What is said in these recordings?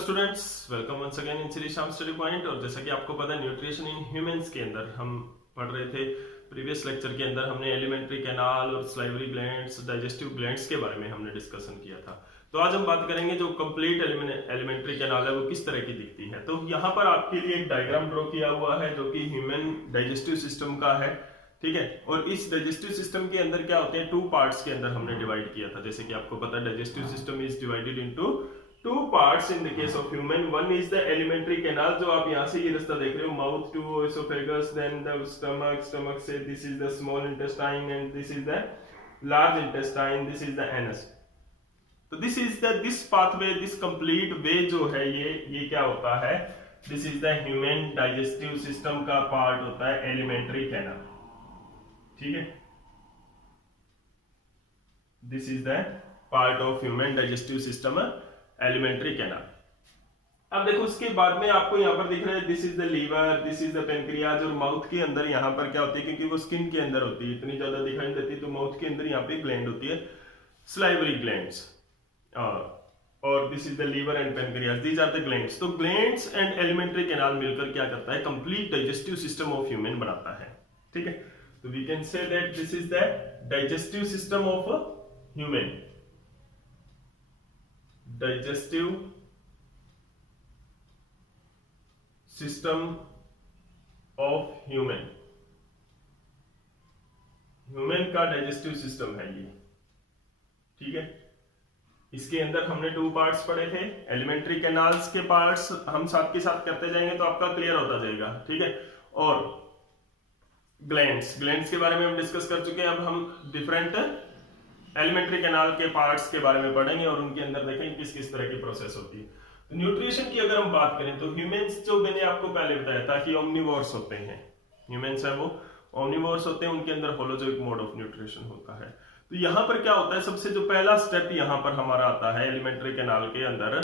Students, welcome once again in Shri Shyam study point. और जैसा कि आपको पता है न्यूट्रिशन इन ह्यूमंस के अंदर हम पढ़ रहे थे। प्रीवियस लेक्चर के अंदर हमने एलिमेंट्री कैनाल और सलाइवरी ग्लैंड्स, डाइजेस्टिव ग्लैंड्स के बारे में हमने डिस्कशन किया था। तो आज हम बात करेंगे जो कंप्लीट एलिमेंट्री कैनाल है वो किस तरह की दिखती है। तो यहाँ पर आपके लिए एक डायग्राम ड्रॉ किया हुआ है जो कि ह्यूमन डाइजेस्टिव सिस्टम का है, ठीक है। और इस डाइजेस्टिव सिस्टम के अंदर क्या होते हैं, टू पार्ट्स के अंदर हमने डिवाइड किया था। जैसे कि आपको पता है digestive system is divided into two parts in the case of human. One is the alimentary canal, जो आप यहाँ से ये रास्ता देख रहे हो, mouth to oesophagus, then the stomach, stomach से this is the small intestine and this is the large intestine, this is the anus. तो this is the this pathway, this complete way जो है ये क्या होता है, this is the human digestive system का part होता है एलिमेंट्री कैनाल, ठीक है। This is the part of human digestive system alimentary canal. अब देखो उसके बाद में आपको यहाँ पर दिख रहा है this is the liver, this is the pancreas. और माउथ के अंदर यहाँ पर क्या होती है, क्योंकि वो स्किन के अंदर होती है, इतनी ज्यादा दिखाई नहीं देती, तो माउथ के अंदर यहाँ पे ग्लैंड होती है, सलाइवरी ग्लैंड्स। और this is the liver and pancreas, these are the glands. तो ग्लैंड्स एंड एलिमेंट्री कैनाल मिलकर क्या करता है, complete digestive system of human बनाता है, ठीक है। तो we can say that this is the digestive system of human, digestive system of human. Human का डाइजेस्टिव सिस्टम है ये, ठीक है। इसके अंदर हमने टू पार्ट्स पढ़े थे, एलिमेंट्री कैनाल्स के पार्ट्स हम साथ के साथ करते जाएंगे तो आपका क्लियर होता जाएगा, ठीक है। और ग्लैंड्स के बारे में हम डिस्कस कर चुके हैं। अब हम डिफरेंट एलिमेंट्री कैनाल के पार्ट्स के बारे में पढ़ेंगे और उनके अंदर देखेंगे किस किस तरह की प्रोसेस होती है। तो न्यूट्रिशन की अगर हम बात करें तो ह्यूमंस, जो मैंने आपको पहले बताया था कि ओमनिवोर्स होते हैं, ह्यूमंस है वो ओमनिवोर्स होते हैं, उनके अंदर होलोजोइक मोड ऑफ न्यूट्रिशन होता है। तो यहाँ पर क्या होता है, सबसे जो पहला स्टेप यहाँ पर हमारा आता है एलिमेंट्री कैनाल के अंदर,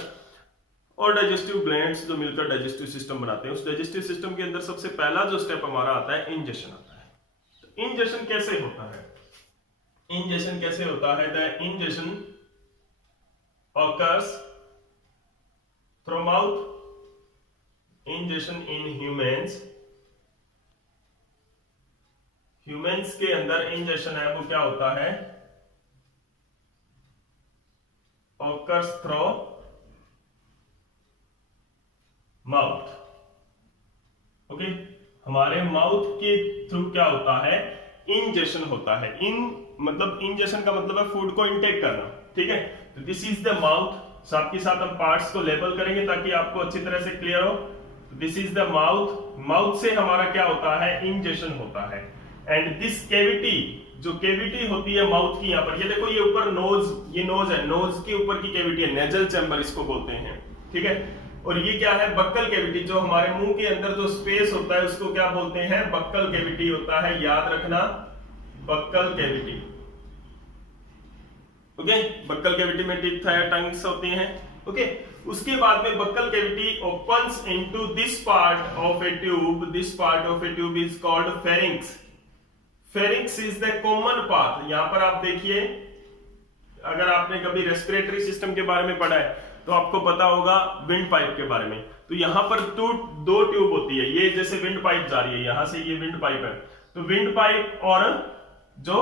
और डाइजेस्टिव ग्लैंड्स जो मिलकर डाइजेस्टिव सिस्टम बनाते हैं, उस डाइजेस्टिव सिस्टम के अंदर सबसे पहला जो स्टेप हमारा आता है, इंजेशन आता है। तो इंजेशन कैसे होता है, इंजेशन कैसे होता है, the ingestion occurs through mouth, ingestion in humans। Humans के अंदर इंजेशन है वो क्या होता है, occurs through mouth, ओके। हमारे माउथ के थ्रू क्या होता है, इंजेशन होता है। मतलब इंजेशन का मतलब है फूड को इनटेक करना, ठीक है। तो दिस इज द माउथ, साथ के साथ हम पार्ट्स को लेबल करेंगे ताकि आपको अच्छी तरह से क्लियर हो। This is the mouth, mouth से हमारा क्या होता है, इंजेशन होता है। एंड दिस कैविटी, जो कैविटी होती है माउथ की, यहाँ पर ये देखो, ये ऊपर नोज, ये नोज है, नोज के ऊपर की कैविटी है, नेजल चैम्बर इसको बोलते हैं, ठीक है। और ये क्या है, बक्कल कैविटी, जो हमारे मुंह के अंदर जो स्पेस होता है उसको क्या बोलते हैं, बक्कल कैविटी होता है, याद रखना, buccal cavity, okay. Buccal cavity में टीथ है, टंग्स होती हैं, ओके। उसके बाद में buccal cavity opens into this part of A tube, this part of A tube is called pharynx. Pharynx is the common path. यहां पर आप देखिए, अगर आपने कभी रेस्पिरेटरी सिस्टम के बारे में पढ़ा है तो आपको पता होगा विंड पाइप के बारे में। तो यहां पर दो ट्यूब होती है, ये जैसे विंड पाइप जा रही है, यहां से ये विंड पाइप है, तो विंड पाइप और जो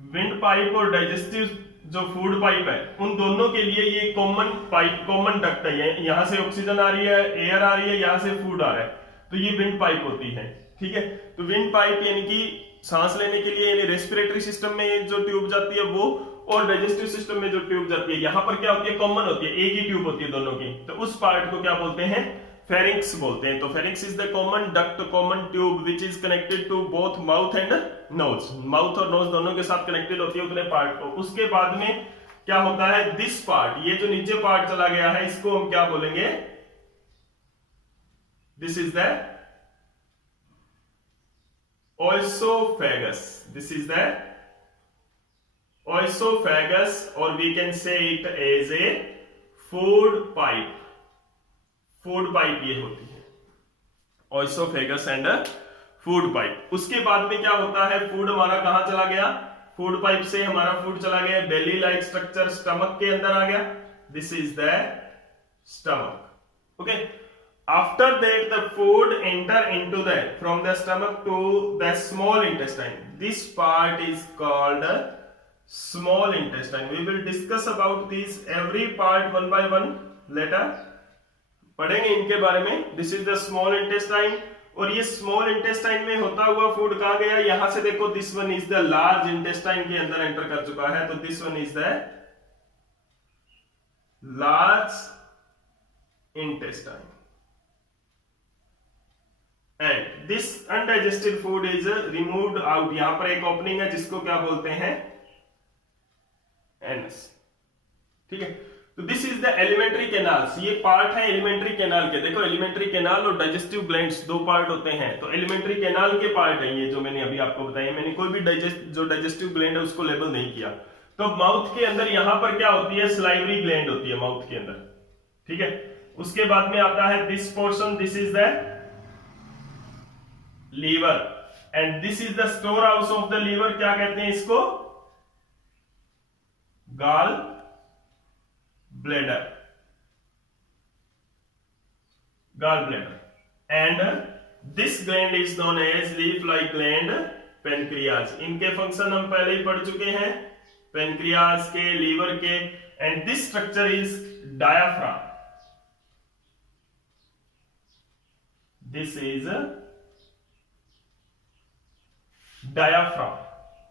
विंड पाइप और डाइजेस्टिव जो फूड पाइप है, उन दोनों के लिए ये कॉमन पाइप, कॉमन डक्ट है। यहां से ऑक्सीजन आ रही है, एयर आ रही है, यहां से फूड आ रहा है, तो ये विंड पाइप होती है, ठीक है। तो विंड पाइप यानी कि सांस लेने के लिए, यानी रेस्पिरेटरी सिस्टम में जो ट्यूब जाती है वो, और डाइजेस्टिव सिस्टम में जो ट्यूब जाती है, यहां पर क्या होती है, कॉमन होती है, एक ही ट्यूब होती है दोनों की। तो उस पार्ट को क्या बोलते हैं, फेरिंक्स बोलते हैं। तो pharynx is the common duct, common tube which is connected to both mouth and nose. Mouth और नोज दोनों के साथ कनेक्टेड होती है उतने पार्ट को। उसके बाद में क्या होता है, दिस पार्ट, ये जो नीचे पार्ट चला गया है, इसको हम क्या बोलेंगे, this is the oesophagus, this is the oesophagus, और we can say it as a food pipe. Food pipe ये होती है, ओएसोफेगस एंड फूड पाइप। उसके बाद में क्या होता है, फूड हमारा कहां चला गया, फूड पाइप से हमारा फूड चला गया, बेली लाइक स्ट्रक्चर स्टमक के अंदर आ गया, this is the stomach. Okay, after that the food enter into the from the stomach to the small intestine, this part is called small intestine. We will discuss about this every part one by one later, पढ़ेंगे इनके बारे में। This is the small intestine, और ये small intestine में होता हुआ food कहां गया, यहां से देखो, this one is the large intestine के अंदर एंटर कर चुका है, तो this one is the large intestine and this undigested food is removed out. यहां पर एक ओपनिंग है जिसको क्या बोलते हैं, एनस। ठीक है, तो this is the alimentary canals, ये पार्ट है एलिमेंट्री कैनाल के। देखो एलिमेंट्री कैनाल और डाइजेस्टिव ग्लैंड्स दो पार्ट होते हैं, तो एलिमेंट्री कैनाल के पार्ट है ये जो मैंने अभी आपको बताया। मैंने कोई भी डाइजेस्टिव ग्लैंड है उसको लेबल नहीं किया। तो माउथ के अंदर यहां पर क्या होती है, स्लाइवरी ग्लैंड होती है माउथ के अंदर। ठीक है, उसके बाद में आता है this portion, this is the liver and this is the store house of the liver. क्या कहते हैं इसको, gall bladder, gall bladder. And this gland is known as leaf like gland pancreas. इनके फंक्शन हम पहले ही पढ़ चुके हैं, पेनक्रियाज के, लीवर के। And this structure is diaphragm, this is diaphragm.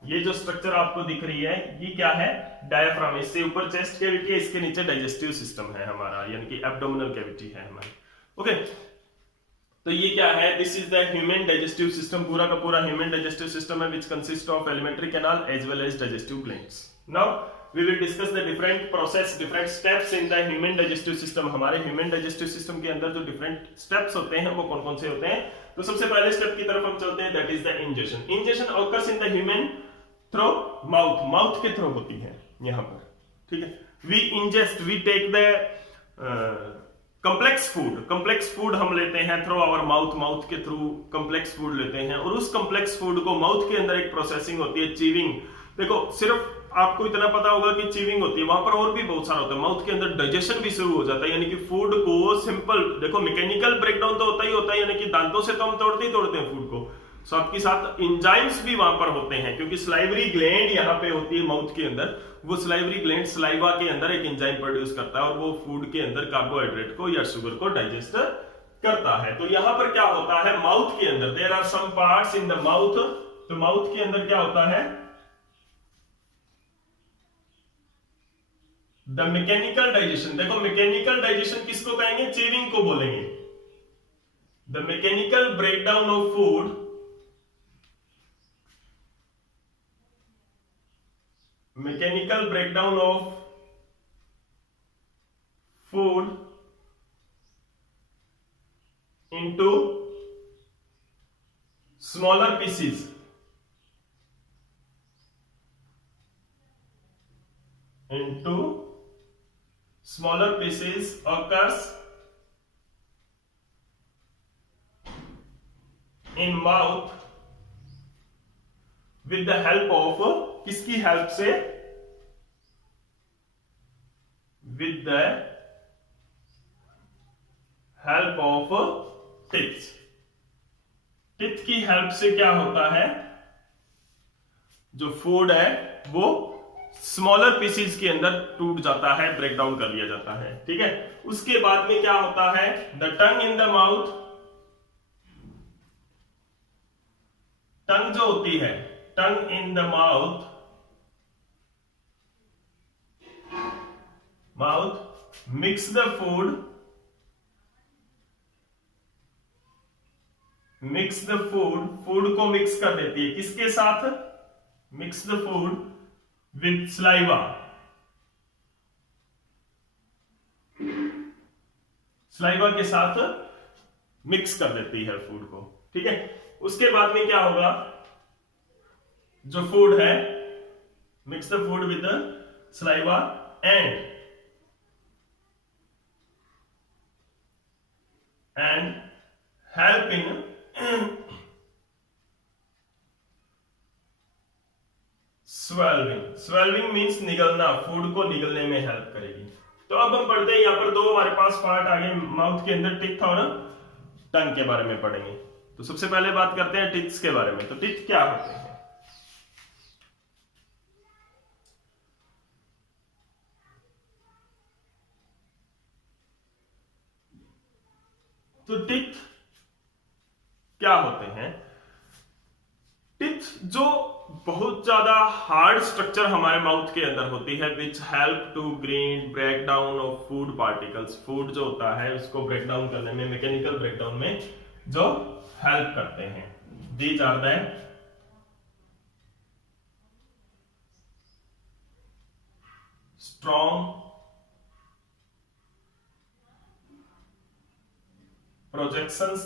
ये जो स्ट्रक्चर आपको दिख रही है ये क्या है, डायाफ्राम। इससे ऊपर चेस्ट कैविटी है, इसके नीचे डाइजेस्टिव सिस्टम है हमारा, यानी कि एब्डोमिनल कैविटी है हमारी। ओके, तो ये क्या है, this is the human digestive system, पूरा का पूरा ह्यूमन डाइजेस्टिव सिस्टम है which consist of alimentary canal as well as digestive glands. Now we will discuss the different process, different steps in the human digestive system। हमारे human digestive system के अंदर जो different steps होते हैं वो कौन कौन से होते हैं, तो सबसे पहले स्टेप की तरफ हम चलते हैं, that is the ingestion। ingestion occurs in the human through mouth, mouth के थ्रू होती है यहाँ पर। ठीक है, we ingest, we take the complex food हम लेते हैं through our mouth, mouth के थ्रू complex food लेते हैं, और उस complex food को mouth के अंदर एक प्रोसेसिंग होती है, चीविंग। देखो सिर्फ आपको इतना पता होगा कि चीविंग होती है, वहां पर और भी बहुत सारा होता है। माउथ के अंदर डाइजेशन भी शुरू हो जाता है, यानी कि फूड को सिंपल, देखो मैकेनिकल ब्रेकडाउन तो होता ही होता है, यानी कि दांतों से तो हम तोड़ते ही तोड़ते हैं फूड को, साथ के साथ एंजाइम्स भी वहां पर होते हैं, क्योंकि स्लाइवरी ग्लैंड यहाँ पे होती है माउथ के अंदर। वो स्लाइवरी ग्लैंड स्लाइवा के अंदर एक एंजाइम प्रोड्यूस करता है और वो फूड के अंदर कार्बोहाइड्रेट को या शुगर को डाइजेस्ट करता है। तो यहाँ पर क्या होता है, माउथ के अंदर there are some parts in the mouth. तो माउथ के अंदर क्या होता है, द मैकेनिकल डाइजेशन। देखो मैकेनिकल डाइजेशन किसको कहेंगे, चीविंग को बोलेंगे। The mechanical breakdown of food, mechanical breakdown of food into smaller pieces, into smaller pieces occurs in mouth with the help of, किसकी हेल्प से, with the help of teeth। Teeth की help से क्या होता है, जो फूड है वो स्मॉलर पीसेस के अंदर टूट जाता है, ब्रेक डाउन कर लिया जाता है। ठीक है, उसके बाद में क्या होता है, the tongue in the mouth. Tongue जो होती है, tongue in the mouth, mouth mix the food, mix the food, food को मिक्स कर देती है, किसके साथ, mix the food with saliva, saliva के साथ मिक्स कर देती है फूड को। ठीक है, उसके बाद में क्या होगा, जो फूड है, mix the food with saliva and help in swallowing, swallowing means निगलना, फूड को निगलने में हेल्प करेगी। तो अब हम पढ़ते हैं, यहाँ पर दो हमारे पास पार्ट आगे माउथ के अंदर टीथ और टंग के बारे में पढ़ेंगे। तो सबसे पहले बात करते हैं टीथ्स के बारे में। तो टीथ क्या होते हैं? तो टीथ क्या होते हैं? टीथ जो बहुत ज्यादा हार्ड स्ट्रक्चर हमारे माउथ के अंदर होती है, which help to break down of food particles. Food जो होता है उसको ब्रेक डाउन करने में, मैकेनिकल ब्रेकडाउन में जो हेल्प करते हैं। These are the strong projections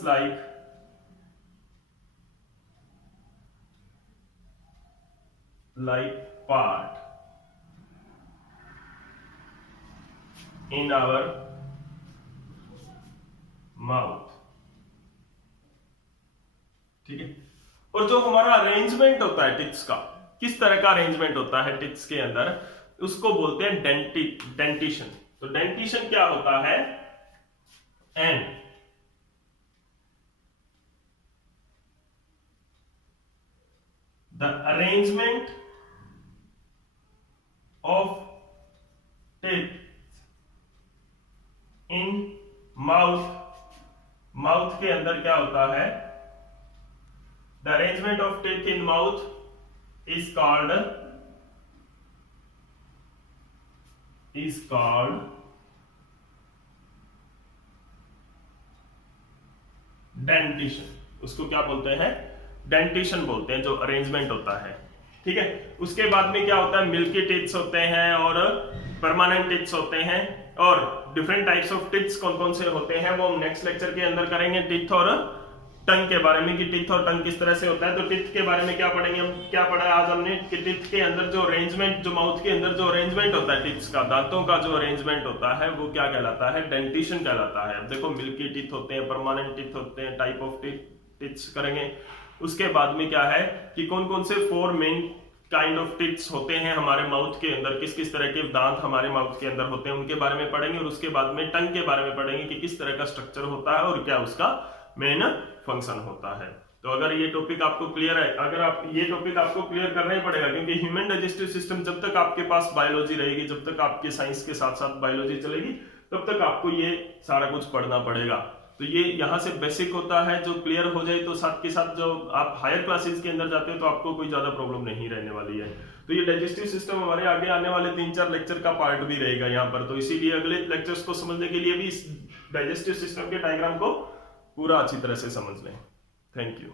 like part in our mouth, ठीक है। और जो हमारा अरेंजमेंट होता है टिप्स का, किस तरह का अरेंजमेंट होता है टिप्स के अंदर, उसको बोलते हैं डेंटिशन। तो डेंटिशन क्या होता है? And the arrangement of teeth in mouth के अंदर क्या होता है? the arrangement of teeth in mouth is called dentition. उसको क्या बोलते हैं? डेंटिशन बोलते हैं, जो अरेंजमेंट होता है, ठीक है। उसके बाद में क्या होता है? मिल्की टिथ्स होते हैं और परमानेंट टिथ्स होते हैं, और डिफरेंट टाइप्स ऑफ टिथ्स कौन कौन से होते हैं वो हम नेक्स्ट लेक्चर के अंदर करेंगे, टिथ और टंग के बारे में, कि टिथ और टंग किस तरह से होता है। तो टिथ के बारे में क्या पढ़ेंगे हम? क्या पढ़ा है आज हमने कि टिथ के अंदर जो अरेंजमेंट, जो माउथ के अंदर जो अरेंजमेंट होता है टिथ्स का, दांतों का जो अरेंजमेंट होता है वो क्या कहलाता है? डेंटिशन कहलाता है। अब देखो, मिल्की टिथ होते हैं, परमानेंट टिथ होते हैं, टाइप ऑफ टिथ्स करेंगे। उसके बाद में क्या है कि कौन कौन से 4 मेन काइंड ऑफ टिथ्स होते हैं हमारे माउथ के अंदर, किस किस तरह के दांत हमारे माउथ के अंदर होते हैं, उनके बारे में पढ़ेंगे। और उसके बाद में टंग के बारे में पढ़ेंगे कि किस तरह का स्ट्रक्चर होता है और क्या उसका मेन फंक्शन होता है। तो अगर ये टॉपिक आपको क्लियर है, अगर आप ये टॉपिक आपको क्लियर करना ही पड़ेगा, क्योंकि ह्यूमन डाइजेस्टिव सिस्टम, जब तक आपके पास बायोलॉजी रहेगी, जब तक आपके साइंस के साथ साथ बायोलॉजी चलेगी, तब तक आपको ये सारा कुछ पढ़ना पड़ेगा। तो ये यहाँ से बेसिक होता है, जो क्लियर हो जाए तो साथ के साथ जो आप हायर क्लासेस के अंदर जाते हो तो आपको कोई ज्यादा प्रॉब्लम नहीं रहने वाली है। तो ये डाइजेस्टिव सिस्टम हमारे आगे आने वाले 3-4 लेक्चर का पार्ट भी रहेगा यहाँ पर। तो इसीलिए अगले लेक्चर्स को समझने के लिए भी इस डाइजेस्टिव सिस्टम के डायग्राम को पूरा अच्छी तरह से समझ लें। Thank you.